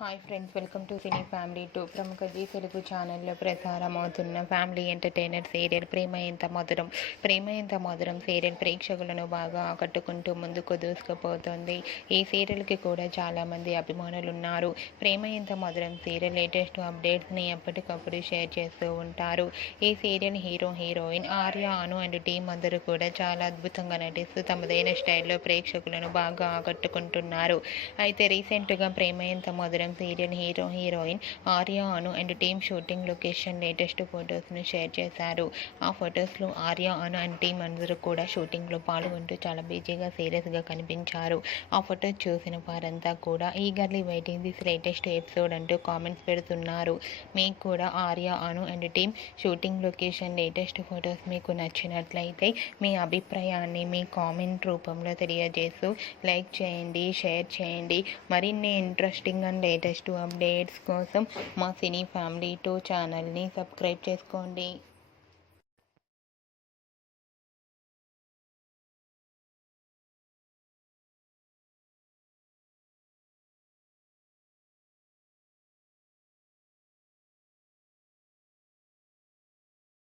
Hi friends, welcome to cine family 2. ప్రముఖ G Telugu ఛానల్లో ప్రసారమవుతున్న family entertainer serial ప్రేమ Entha Madhuram serial ప్రేక్షకులను బాగా ఆకట్టుకుంటూ ముందుకు దూసుకుపోతుంది. ఈ సీరియల్కి కూడా చాలామంది అభిమానులు ఉన్నారు. ప్రేమ ఎంత మధురం సీరియల్ లేటెస్ట్ అప్డేట్స్ని ఎప్పటికప్పుడు షేర్ చేస్తూ ఉంటారు. ఈ serial heroine Arya, Anu and team అందరూ కూడా చాలా అద్భుతంగా నటిస్తూ తమదైన స్టైల్లో ప్రేక్షకులను బాగా ఆకట్టుకుంటున్నారు. అయితే రీసెంట్గా Prema Entha Madhuram serial heroine Arya, Anu and team shooting location latest ఫొటోస్ను షేర్ చేశారు. ఆ ఫొటోస్లో ఆర్య, అను అండ్ టీమ్ అందరూ కూడా షూటింగ్లో పాల్గొంటూ చాలా బిజీగా సీరియస్గా కనిపించారు. ఆ ఫొటోస్ చూసిన వారంతా కూడా eagerly waiting this latest episode అంటూ కామెంట్స్ పెడుతున్నారు. మీకు కూడా Arya, Anu and team shooting location latest photos మీకు నచ్చినట్లయితే మీ అభిప్రాయాన్ని మీ కామెంట్ రూపంలో తెలియజేస్తూ లైక్ చేయండి, షేర్ చేయండి. మరిన్ని ఇంట్రెస్టింగ్ అండ్ లేటెస్ట్ అప్డేట్స్ కోసం మా సినీ ఫ్యామిలీ 2 ఛానల్ని సబ్స్క్రైబ్ చేసుకోండి.